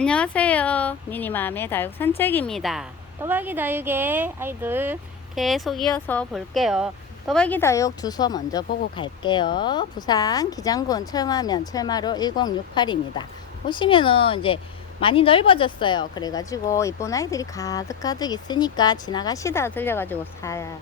안녕하세요. 미니맘의 다육 산책입니다. 또박이 다육의 아이들 계속 이어서 볼게요. 또박이 다육 주소 먼저 보고 갈게요. 부산 기장군 철마면 철마로 1068입니다. 보시면은 이제 많이 넓어졌어요. 그래가지고 이쁜 아이들이 가득가득 있으니까 지나가시다 들려가지고 사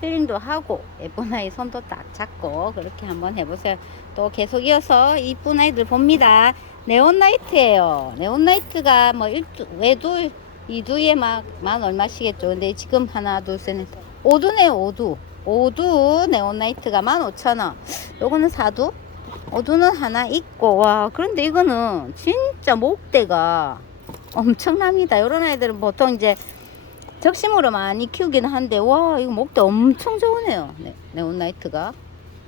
힐링도 하고 예쁜 아이 손도 딱 잡고 그렇게 한번 해보세요. 또 계속 이어서 이쁜 아이들 봅니다. 네온라이트예요. 네온라이트가 뭐 일두, 외두, 이두에 막 만 얼마시겠죠. 근데 지금 하나, 둘, 셋, 넷, 오두네요. 오두. 오두 네온라이트가 만 오천 원. 요거는 사두. 오두는 하나 있고 와 그런데 이거는 진짜 목대가 엄청납니다. 요런 아이들은 보통 이제 적심으로 많이 키우기는 한데 와 이거 목대 엄청 좋으네요 네, 네온라이트가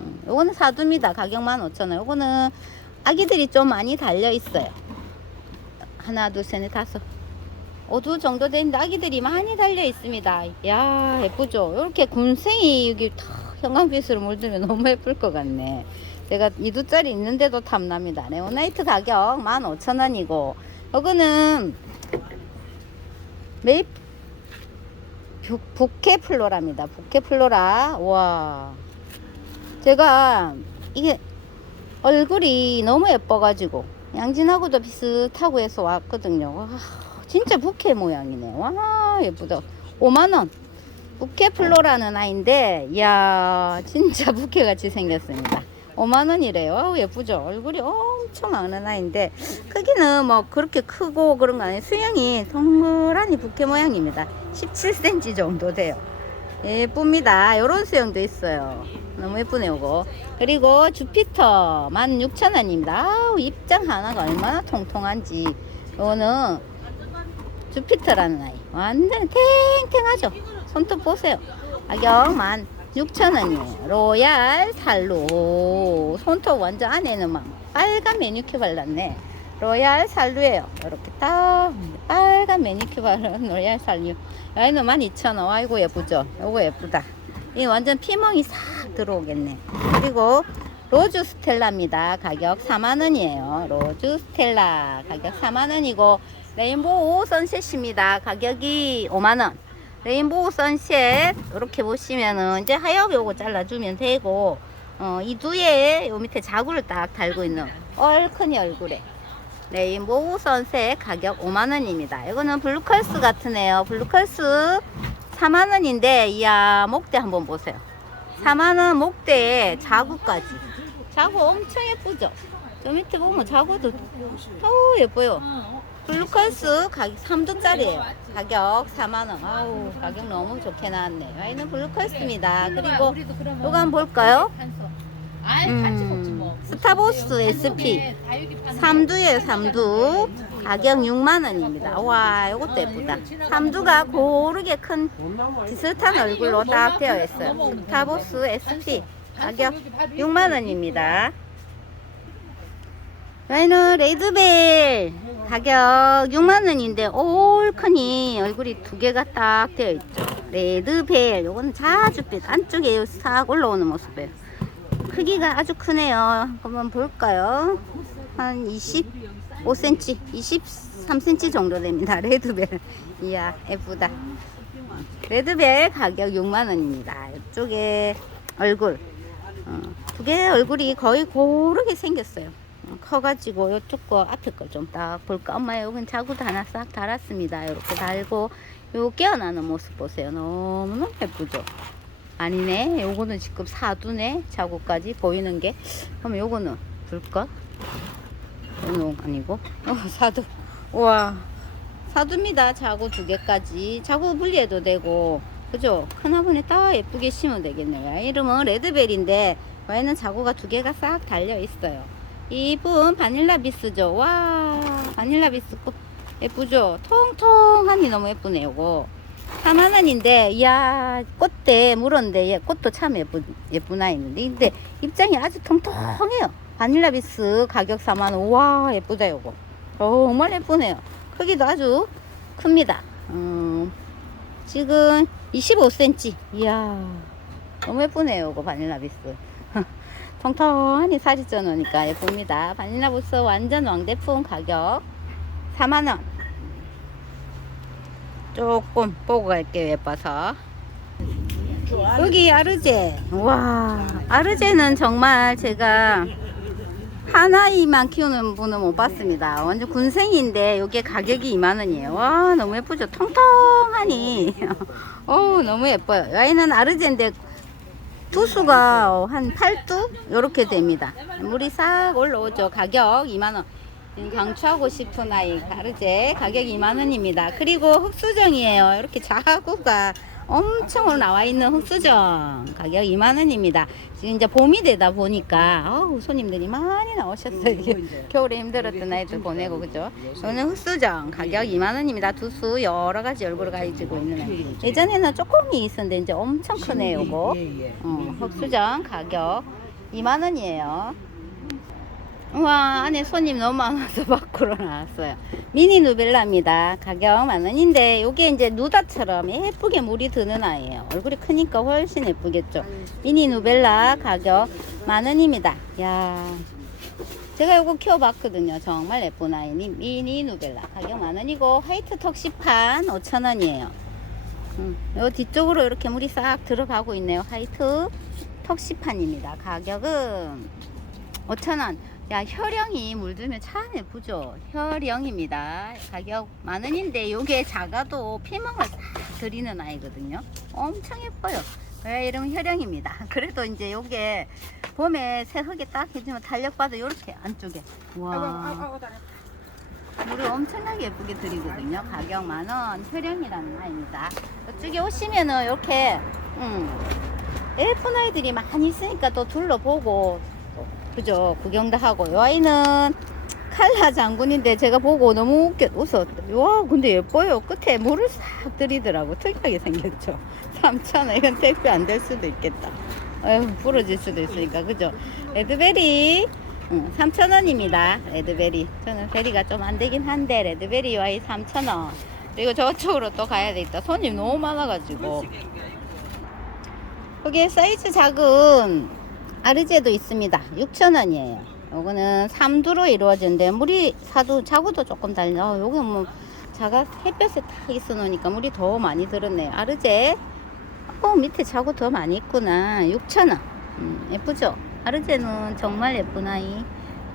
음, 요거는 사두입니다 가격 15,000원 요거는 아기들이 좀 많이 달려 있어요 하나 둘 셋 넷 다섯 오두 정도 되는데 아기들이 많이 달려 있습니다 야 예쁘죠 이렇게 굼생이 여기 다 형광빛으로 물들면 너무 예쁠 것 같네 제가 이두짜리 있는데도 탐납니다 네온라이트 가격 15,000원이고 요거는 메이플 부, 부케 플로라입니다. 부케 플로라. 와. 제가 이게 얼굴이 너무 예뻐가지고 양진하고도 비슷하고 해서 왔거든요. 와, 진짜 부케 모양이네. 와, 예쁘다. 5만원. 부케 플로라는 아이인데, 이야, 진짜 부케 같이 생겼습니다. 5만원이래요. 아우, 예쁘죠? 얼굴이 엄청 많은 아이인데, 크기는 뭐 그렇게 크고 그런 거 아니에요. 수영이 동그라니 부케 모양입니다. 17cm 정도 돼요. 예쁩니다. 요런 수영도 있어요. 너무 예쁘네요, 이거. 그리고 주피터 16,000원입니다. 아우, 입장 하나가 얼마나 통통한지. 요거는 주피터라는 아이. 완전 탱탱하죠? 손톱 보세요. 가격 16,000원이에요. 로얄 살루. 손톱 완전 안에는 막 빨간 매니큐 발랐네. 로얄 살루예요. 이렇게 딱 빨간 매니큐 바른 로얄 살루. 여기는 12,000원. 아이고 예쁘죠? 요거 예쁘다. 이 완전 피멍이 싹 들어오겠네. 그리고 로즈 스텔라입니다. 가격 4만원이에요. 로즈 스텔라. 가격 4만원이고, 레인보우 선셋입니다. 가격이 5만원. 레인보우 선셋. 이렇게 보시면은, 이제 하얗게 요거 잘라주면 되고, 어, 이 뒤에 요 밑에 자구를 딱 달고 있는 얼큰이 얼굴에. 레인보우 선셋 가격 5만원입니다. 이거는 블루컬스 같으네요. 블루컬스 4만원인데, 이야, 목대 한번 보세요. 4만원 목대에 자구까지. 자구 엄청 예쁘죠? 저 밑에 보면 자구도 어우 예뻐요. 블루컬스 가격 3두짜리예요. 가격 4만원. 아우 가격 너무 좋게 나왔네. 여기는 블루컬스입니다. 그리고 이거 한번 볼까요? 음, 스타보스 SP 3두예요 3두 가격 6만원입니다. 와 이것도 예쁘다. 3두가 고르게 큰 비슷한 얼굴로 딱 되어 있어요. 스타보스 SP 가격 6만원입니다. 여기는 레드벨 가격 6만원인데 올크니 얼굴이 두 개가 딱 되어 있죠. 레드벨 요거는 자주빛 안쪽에 싹 올라오는 모습이에요. 크기가 아주 크네요. 한번 볼까요? 한 25cm, 23cm 정도 됩니다. 레드벨. 이야, 예쁘다. 레드벨 가격 6만원입니다. 이쪽에 얼굴. 어, 두 개의 얼굴이 거의 고르게 생겼어요. 어, 커가지고 이쪽 거 앞에 거 좀 딱 볼까? 엄마 여긴 자구도 하나 싹 달았습니다. 이렇게 달고 요 깨어나는 모습 보세요. 너무너무 예쁘죠? 아니네. 요거는 지금 사두네. 자구까지 보이는 게. 그럼 요거는 불까? 요거 아니고. 어, 사두. 우와. 사두입니다. 자구 두 개까지. 자구 분리해도 되고. 그죠? 큰 화분에 딱 예쁘게 심으면 되겠네요. 이름은 레드벨인데, 와에는 자구가 두 개가 싹 달려 있어요. 이분 바닐라 비스죠. 와, 바닐라 비스 꽃 예쁘죠? 통통하니 너무 예쁘네요. 요거. 4만원인데, 이야, 꽃대 물었는데, 얘 꽃도 참 예쁜, 예쁜 아이인데, 근데 입장이 아주 통통해요. 바닐라 비스 가격 4만원. 와, 예쁘다, 요거. 정말 예쁘네요. 크기도 아주 큽니다. 음, 지금 25cm. 이야, 너무 예쁘네요, 요거 바닐라 비스. 통통하니 살이 쪄놓으니까 예쁩니다. 바닐라 비스 완전 왕대품 가격 4만원 조금 보고 갈게요 예뻐서 여기 아르제 와 아르제는 정말 제가 하나이만 키우는 분은 못 봤습니다. 완전 군생인데 이게 가격이 2만 원이에요. 와 너무 예쁘죠? 통통하니. 어우 너무 예뻐요. 여기는 아르제인데 두수가 한 8두? 이렇게 됩니다. 물이 싹 올라오죠. 가격 2만 원. 강추하고 싶은 아이 가르제 가격 2만 원입니다. 그리고 흑수정이에요. 이렇게 자구가 엄청 나와 있는 흑수정 가격 2만 원입니다. 지금 이제 봄이 되다 보니까 어우, 손님들이 많이 나오셨어요. 이게 겨울에 힘들었던 아이들 보내고 그죠? 오늘 흑수정 가격 2만 원입니다. 두 수 여러 가지 얼굴을 가지고 있는 아이 예전에는 조금이 있었는데 이제 엄청 크네요 요거. 어, 흑수정 가격 2만 원이에요. 우 와 안에 손님 너무 많아서 밖으로 나왔어요. 미니 누벨라입니다. 가격 만원인데 요게 이제 누다처럼 예쁘게 물이 드는 아이예요. 얼굴이 크니까 훨씬 예쁘겠죠? 미니 누벨라 가격 만원입니다. 야. 제가 요거 키워봤거든요. 정말 예쁜 아이 니- 미니 누벨라 가격 만원이고 화이트 턱시판 5천원이에요. 음, 요 뒤쪽으로 이렇게 물이 싹 들어가고 있네요. 화이트 턱시판입니다. 가격은 5천원 야 혈령이 물들면 참 예쁘죠? 혈령입니다. 가격 만원인데 요게 작아도 피멍을 싹 들이는 아이거든요. 엄청 예뻐요. 왜 이러면 혈령입니다. 그래도 이제 요게 봄에 새 흙에 딱 해주면 탄력받아 요렇게 안쪽에. 와. 물을 엄청나게 예쁘게 드리거든요. 가격 만원 혈령이라는 아이입니다. 이쪽에 오시면은 이렇게 음, 예쁜 아이들이 많이 있으니까 또 둘러보고 또, 그죠? 구경도 하고. 이 아이는 칼라 장군인데 제가 보고 너무 웃겨 웃었 와 근데 예뻐요. 끝에 물을 싹 들이더라고. 특이하게 생겼죠. 3,000원 이건 택배 안 될 수도 있겠다. 아유 부러질 수도 있으니까. 그죠? 레드베리. 응, 3,000원입니다. 레드베리. 저는 베리가 좀 안 되긴 한데 레드베리 와이 3,000원. 그리고 저쪽으로 또 가야 되겠다. 손님 너무 많아가지고. 여기에 사이즈 작은 아르제도 있습니다. 6,000원이에요. 요거는 3두로 이루어진데 물이 사두 자구도 조금 달려. 어, 요거 뭐 자가 햇볕에 딱 있어 놓으니까 물이 더 많이 들었네요. 아르제. 어 밑에 자구 더 많이 있구나. 6,000원. 음, 예쁘죠? 아르제는 정말 예쁜 아이.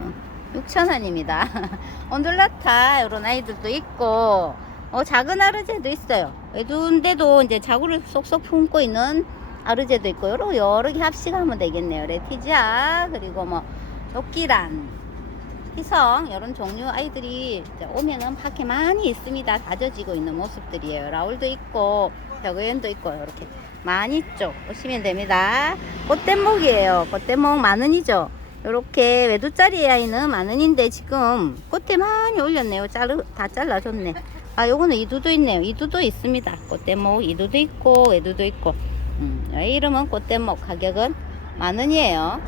어, 6,000원입니다. 온돌라타 이런 아이들도 있고 어, 작은 아르제도 있어요. 외두인데도 이제 자구를 쏙쏙 품고 있는 아르제도 있고 여러 여러 개 합식하면 되겠네요. 레티지아 그리고 뭐 도끼란 희성 이런 종류 아이들이 오면은 밖에 많이 있습니다. 다져지고 있는 모습들이에요. 라울도 있고 벽의연도 있고 이렇게 많이 있죠. 오시면 됩니다. 꽃대목이에요. 꽃대목 만 원이죠. 이렇게 외두짜리 아이는 만 원인데 지금 꽃대 많이 올렸네요. 자르 다 잘라줬네. 아 요거는 이두도 있네요. 이두도 있습니다. 꽃대목 이두도 있고 외두도 있고. 음, 이 이름은 꽃대목 가격은 만 원이에요.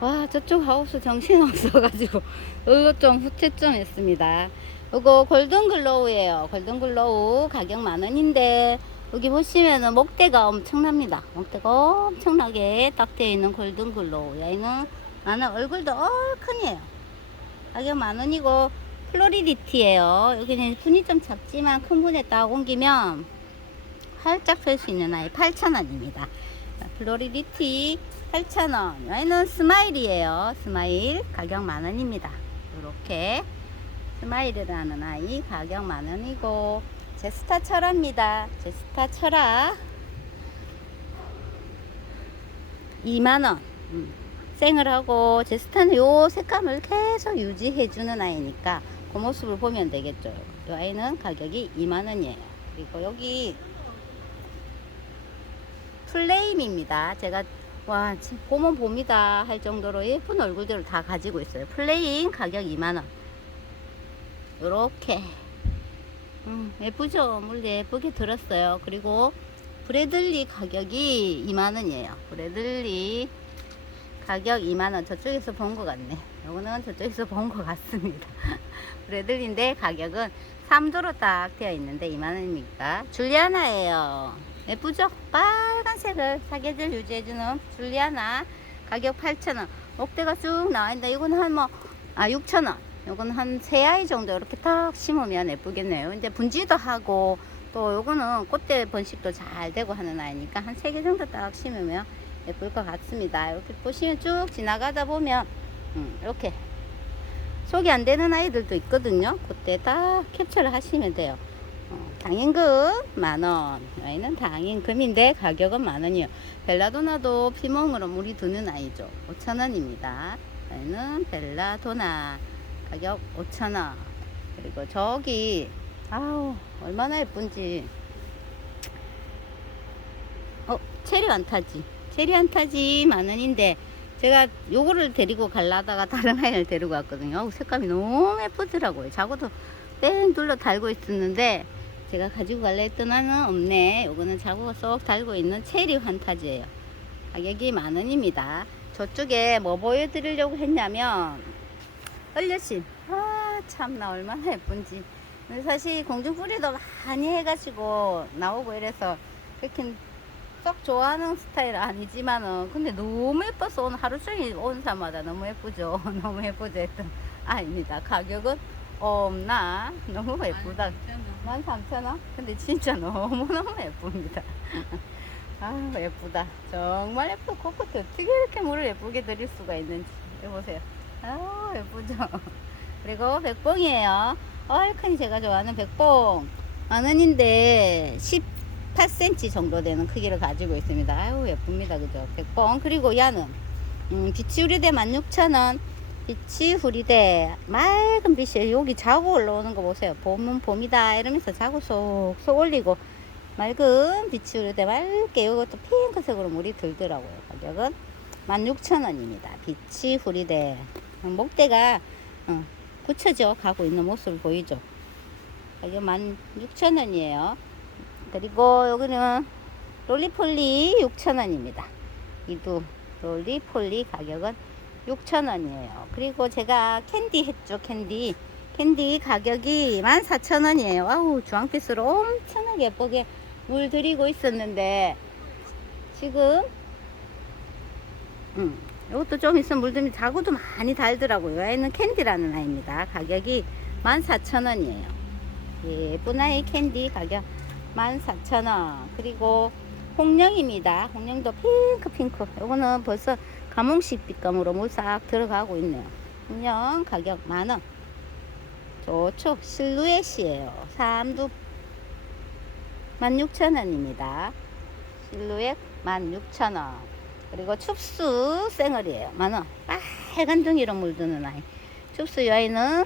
와 저쪽 하우스 정신 없어가지고 이거 좀 후퇴 좀 했습니다. 이거 골든 글로우예요. 골든 글로우 가격 만 원인데 여기 보시면은 목대가 엄청납니다. 목대가 엄청나게 딱 되어 있는 골든 글로우. 얘는 나는 얼굴도 얼큰해요. 가격 만 원이고 플로리디티예요. 여기는 좀 작지만 큰 분에 딱 옮기면 활짝 펼 수 있는 아이 8,000원입니다. 플로리디티 8,000원. 얘는 스마일이에요. 스마일 가격 만원입니다. 이렇게 스마일이라는 아이 가격 만원이고 제스타 철화입니다. 제스타 철화 2만원. 음. 생을 하고 제스타는 요 색감을 계속 유지해주는 아이니까 그 모습을 보면 되겠죠. 이 아이는 가격이 2만원이에요. 그리고 여기 플레임입니다. 제가 와 지- 보면 봅니다 할 정도로 예쁜 얼굴들을 다 가지고 있어요. 플레임 가격 2만원. 요렇게 음, 예쁘죠? 물 예쁘게 들었어요. 그리고 브래들리 가격이 2만원이에요. 브래들리 가격 2만원. 저쪽에서 본 것 같네. 요거는 저쪽에서 본 것 같습니다. 브래들리인데 가격은 3도로 딱 되어 있는데 2만원입니까? 줄리아나예요. 예쁘죠? 빨간색을 사계절 유지해주는 줄리아나 가격 8,000원. 목대가 쭉 나와있는데 이건 한 뭐, 아, 6,000원. 요건 한 세 아이 정도 이렇게 딱 심으면 예쁘겠네요. 이제 분지도 하고 또 요거는 꽃대 번식도 잘 되고 하는 아이니까 한 세 개 정도 딱 심으면 예쁠 것 같습니다. 이렇게 보시면 쭉 지나가다 보면 음, 이렇게 소개 안 되는 아이들도 있거든요. 그때 딱 캡처를 하시면 돼요. 어, 당인금 만원. 여기는 당인금인데 가격은 만원이요. 벨라도나도 피멍으로 물이 드는 아이죠. 5천원입니다. 여기는 벨라도나 가격 5천원. 그리고 저기 아우 얼마나 예쁜지. 어 체리 안타지. 체리 안타지 만원인데 제가 요거를 데리고 갈라다가 다른 아이를 데리고 왔거든요. 색감이 너무 예쁘더라고요. 자고도 뺑 둘러 달고 있었는데 제가 가지고 갈라 했던 하는 없네. 요거는 자구가 쏙 달고 있는 체리 환타지예요. 가격이 만 원입니다. 저쪽에 뭐 보여드리려고 했냐면 얼려심. 아 참나 얼마나 예쁜지. 사실 공중 뿌리도 많이 해가지고 나오고 이래서 그렇게 썩 좋아하는 스타일 아니지만은 근데 너무 예뻐서 오늘 하루 종일 온 사마다 너무 예쁘죠. 너무 예쁘죠 했던 아입니다. 가격은 없나 너무 예쁘다. 13,000원? 근데 진짜 너무너무 예쁩니다. 아 예쁘다. 정말 예쁘고 코코트 어떻게 이렇게 물을 예쁘게 드릴 수가 있는지. 여보세요. 아 예쁘죠? 그리고 백봉이에요. 얼큰이 제가 좋아하는 백봉. 만 원인데 18cm 정도 되는 크기를 가지고 있습니다. 아유 예쁩니다. 그죠? 백봉. 그리고 야는 음, 비치 우리대 16,000원. 빛이 후리대 맑은 빛이 여기 자고 올라오는 거 보세요. 봄은 봄이다 이러면서 자고 쏙쏙 올리고 맑은 빛이 후리대 맑게 이것도 핑크색으로 물이 들더라고요. 가격은 16,000원입니다. 빛이 후리대. 목대가 어, 굳혀져 가고 있는 모습을 보이죠? 가격 16,000원이에요. 그리고 여기는 롤리폴리 6,000원입니다. 이두 롤리폴리 가격은 6,000원이에요. 그리고 제가 캔디 했죠, 캔디. 캔디 가격이 14,000원이에요. 아우, 주황빛으로 엄청나게 예쁘게 물 들이고 있었는데, 지금, 음, 이것도 좀 있으면 물 들면 자구도 많이 달더라고요. 얘는 캔디라는 아이입니다. 가격이 14,000원이에요. 예쁜 아이 캔디 가격 14,000원. 그리고 홍령입니다. 홍령도 핑크 핑크. 요거는 벌써 가몽식 빛감으로 물 싹 들어가고 있네요. 그냥 가격 만원. 좋죠. 실루엣이에요. 삼두 16,000원입니다. 실루엣 16,000원. 그리고 춥수 생얼이에요. 만원. 빨간 둥이로 물드는 아이. 춥수 여인은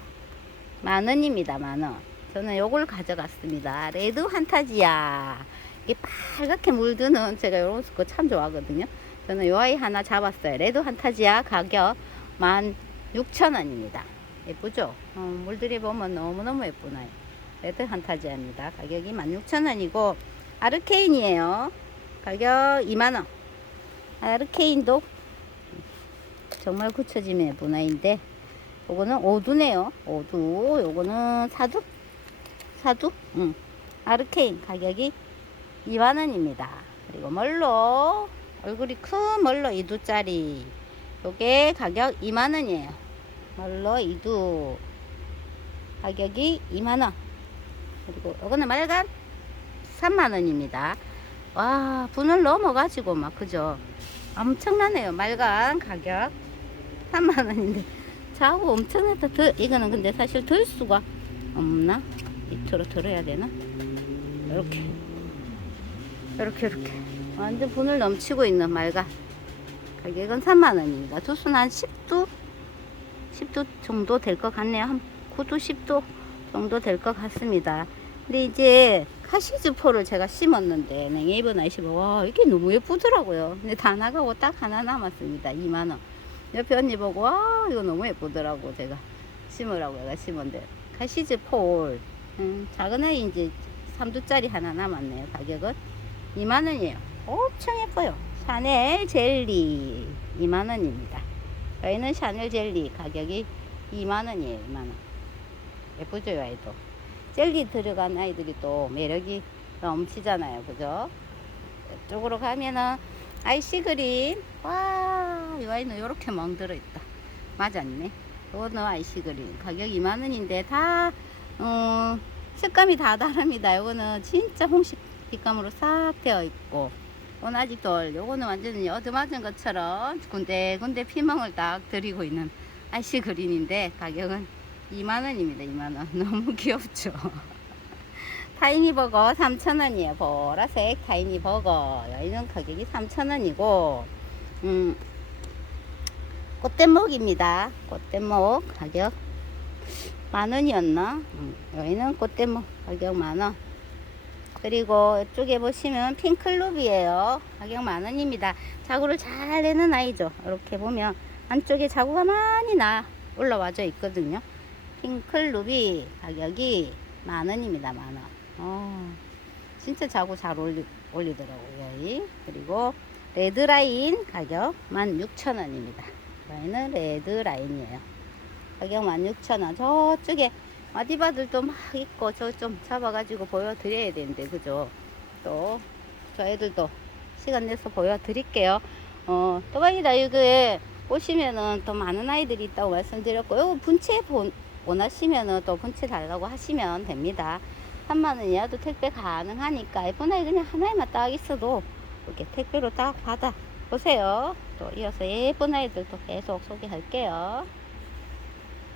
만원입니다. 만원. 저는 요걸 가져갔습니다. 레드 환타지야. 이게 빨갛게 물드는 제가 요런 거 참 좋아하거든요. 저는 요 아이 하나 잡았어요. 레드 환타지아 가격 16,000원입니다. 예쁘죠? 어, 물들이 보면 너무너무 아이. 레드 환타지아입니다. 가격이 16,000원이고 아르케인이에요. 가격 2만원. 아르케인도 정말 예쁜 아이인데 요거는 오두네요. 오두. 요거는 사두? 사두? 응. 아르케인 가격이 2만원입니다. 그리고 멀로 얼굴이 큰 멀로 2두짜리. 요게 가격 2만원이에요. 멀로 2두. 가격이 2만원. 그리고 요거는 말간 3만원입니다. 와 분을 넘어가지고 막 그죠? 엄청나네요. 말간 가격. 3만원인데. 자고 엄청나다. 더, 이거는 근데 사실 들 수가 없나? 밑으로 들어야 되나? 이렇게. 이렇게 이렇게 완전 분을 넘치고 있는 말가 가격은 3만원입니다. 두수는 한 10도 10도 정도 될 것 같네요. 한 9도 10도 정도 될 것 같습니다. 근데 이제 카시즈포를 제가 심었는데 냉이번 아이시가 와 이게 너무 예쁘더라고요. 근데 다 나가고 딱 하나 남았습니다. 2만원. 옆에 언니 보고 와 이거 너무 예쁘더라고 제가 심으라고 내가 심었는데 카시즈폴. 음, 작은 아이 이제 3두짜리 하나 남았네요 가격은. 2만원이에요 엄청 예뻐요. 샤넬 젤리 2만원입니다. 저희는 샤넬 젤리 가격이 2만원이에요. 2만원. 예쁘죠, 이 아이도. 젤리 들어간 아이들이 또 매력이 넘치잖아요. 그죠? 이쪽으로 가면은 아이시 그린. 와, 이 아이는 이렇게 멍 들어 있다. 맞았네. 요거는 아이시 그린 가격 2만원인데 다 어, 색감이 다 다릅니다 요거는 진짜 홍식 빛감으로 싹 되어 있고 요건 아직도 요거는 완전히 얻어맞은 것처럼 군데군데 피멍을 딱 들이고 있는 아이시 그린인데 가격은 2만원입니다 2만원 너무 귀엽죠 타이니 버거 3,000원이에요. 보라색 타이니 버거. 여기는 가격이 3,000원이고, 음, 꽃대목입니다. 꽃대목 가격 만원이었나? 음, 여기는 꽃대목 가격 만원. 그리고 이쪽에 보시면 핑클룹이에요. 가격 만원입니다. 자구를 잘 내는 아이죠. 이렇게 보면 안쪽에 자구가 많이 나 올라와져 있거든요. 핑클룹이 가격이 만원입니다. 만원. 어, 진짜 자고 잘 올리, 올리더라고요. 이. 그리고 레드라인 가격 16,000원입니다. 라인은 레드라인이에요. 가격 16,000원. 저쪽에 마디바들도 막 있고 저 좀 잡아가지고 보여드려야 되는데 그죠? 또 저희들도 시간 내서 보여드릴게요. 어, 또바이 다육에 오시면은 또 많은 아이들이 있다고 말씀드렸고 요거 분체 본, 원하시면은 또 분체 달라고 하시면 됩니다. 3만원 이하도 택배 가능하니까 예쁜 아이 그냥 하나에만 딱 있어도 이렇게 택배로 딱 받아 보세요. 또 이어서 예쁜 아이들 또 계속 소개할게요.